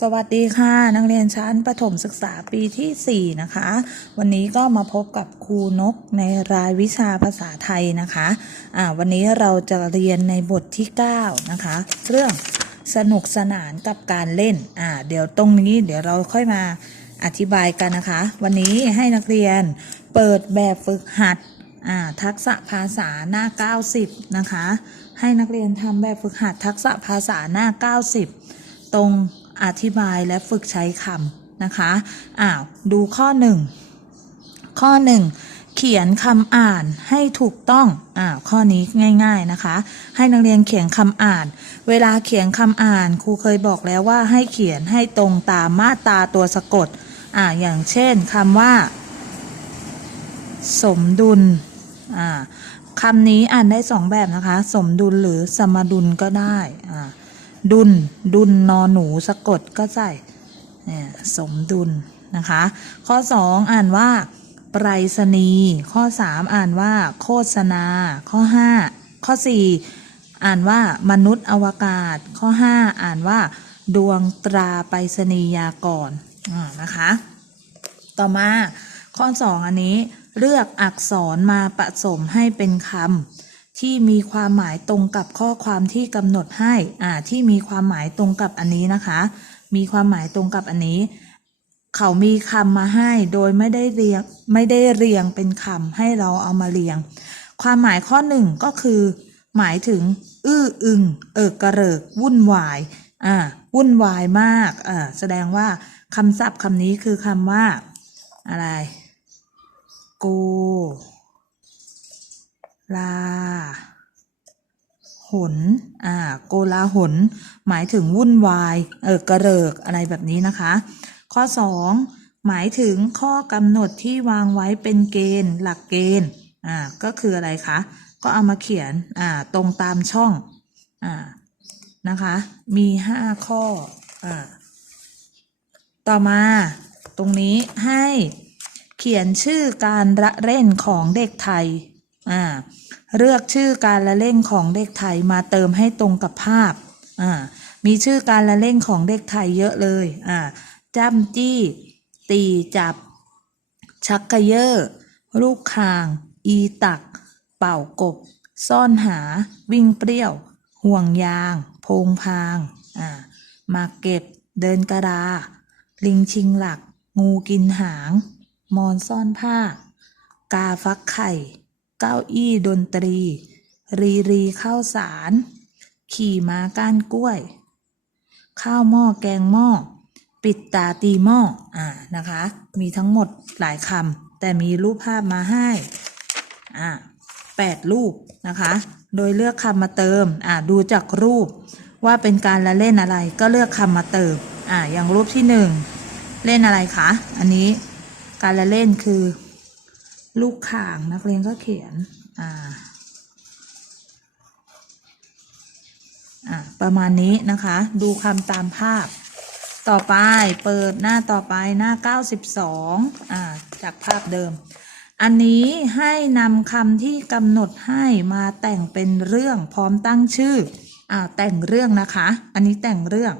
สวัสดีค่ะ นักเรียนชั้นประถมศึกษาปีที่ 4 นะคะ วันนี้ก็มาพบกับครูนกในรายวิชาภาษาไทยนะคะอ่าวันนี้เราจะเรียนในบทที่ 9 นะคะ เรื่องสนุกสนานกับการเล่นอ่าเดี๋ยวตรงนี้เดี๋ยวเราค่อยมาอธิบายกันนะคะ วันนี้ให้นักเรียนเปิดแบบฝึกหัดอ่าทักษะภาษาหน้า 90 นะคะ ให้นักเรียนทำแบบฝึกหัดทักษะภาษาหน้า 90 ตรง อธิบายและฝึกใช้คำนะคะ อ้าว ดูข้อหนึ่งข้อหนึ่งเขียนคำอ่านให้ถูกต้องอ่าข้อนี้ง่าย ๆนะคะ ให้นักเรียนเขียนคำอ่าน เวลาเขียนคำอ่านครูเคยบอกแล้วว่าให้เขียนให้ตรงตามมาตราตัวสะกด อ่าอย่างเช่นคำว่า สมดุล อ่าคำนี้อ่านได้สองแบบนะคะ สมดุลหรือสมดุลก็ได้อ่า ดุลดุลนอหนูสะกดก็ใส่เนี่ยสมดุลนะคะ ข้อ 2 อ่านว่าไปรษณีย์ข้อ 3 อ่านว่า โฆษณา ข้อ 5 ข้อ 4 อ่านว่ามนุษย์อวกาศ ข้อ 5 อ่านว่า ดวงตราไปรษณียากรอ่านะคะ ต่อมาข้อ 2 อันนี้เลือกอักษรมาผสมให้เป็นคำ ที่มีความหมายตรงกับข้อความที่กำหนดให้อ่าที่มีความหมายตรงกับอันนี้นะคะ มีความหมายตรงกับอันนี้ เขามีคำมาให้โดยไม่ได้เรียงไม่ได้เรียงเป็นคำให้เราเอามาเรียง ความหมายข้อหนึ่งก็คือ หมายถึง อื้ออึง เอิกกระเริก วุ่นวายอ่าวุ่นวายมากอ่าแสดงว่าคำศัพท์คำนี้คือคำว่า อะไรโก ลาหนอ่า โกลาหน หมายถึงวุ่นวาย เออกระเริกอะไรแบบนี้นะคะ ข้อ 2 หมายถึงข้อกำหนดที่วางไว้เป็นเกณฑ์ หลักเกณฑ์ อ่า ก็คืออะไรคะ ก็เอามาเขียน อ่า ตรงตามช่อง อ่า นะคะ มีห้าข้อ อ่า ต่อมา ตรงนี้ให้เขียนชื่อการละเล่นของเด็กไทย อ่า เลือกชื่อการละเล่นของเด็กไทยมาเติมให้ตรงกับภาพ อ่า มีชื่อการละเล่นของเด็กไทยเยอะเลย อ่าจ้ำจี้ ตีจับ ชักกระเยอลูกคาง อีตัก เป่ากบ ซ่อนหา วิ่งเปรี้ยว ห่วงยาง โพงพาง อ่า มาเก็บ เดินกระดา ลิงชิงหลัก งูกินหาง มอนซ่อนผ้า กาฟักไข่ เก้าอี้ดนตรี รีรีข้าวสาร ขี่ม้าก้านกล้วย ข้าวหม้อแกงหม้อ ปิดตาตีหม้อ อ่า นะคะ มีทั้งหมดหลายคำแต่มีรูปภาพมาให้ อ่าแปดรูปนะคะ โดยเลือกคำมาเติม อ่าดูจากรูปว่าเป็นการละเล่นอะไรก็เลือกคำมาเติม อ่าอย่างรูปที่หนึ่งเล่นอะไรคะ อันนี้การละเล่นคือ ลูกข่างนักเรียนก็เขียน อ่า อ่า ประมาณนี้นะคะ ดูคำตามภาพ ต่อไปเปิดหน้าต่อไปหน้า 92 อ่า จากภาพเดิม อันนี้ให้นำคำที่กำหนดให้มาแต่งเป็นเรื่องพร้อมตั้งชื่อ อ่า แต่งเรื่องนะคะ อันนี้แต่งเรื่อง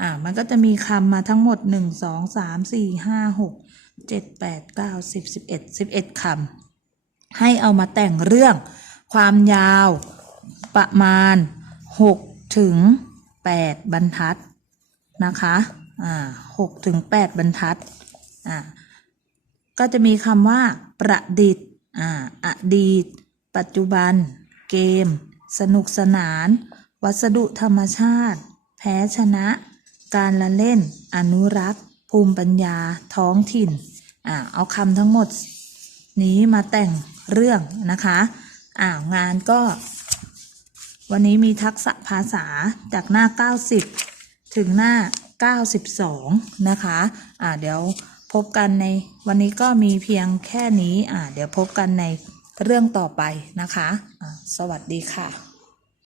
อ่า มันก็จะมีคำมาทั้งหมด 1 2 3 4 5 6 7 8 9 10 11 11คำให้เอามาแต่งเรื่อง ความยาวประมาณ6ถึง8บรรทัดนะคะอ่า6ถึง8บรรทัดอ่าก็จะมีคำว่า ประดิษฐ์อ่าอดีต ปัจจุบัน เกม สนุกสนาน วัสดุธรรมชาติ แพ้ชนะ การละเล่น อนุรักษ์ ภูมิปัญญาท้องถิ่นอ่าเอาคำทั้งหมดนี้มาแต่งเรื่องนะคะอ่างานก็ วันนี้มีทักษะภาษาจากหน้า 90 ถึงหน้า 92 นะคะอ่าเดี๋ยวพบกันในวันนี้ก็มีเพียงแค่นี้อ่าเดี๋ยวพบกันในเรื่องต่อไปนะคะอ่าสวัสดีค่ะ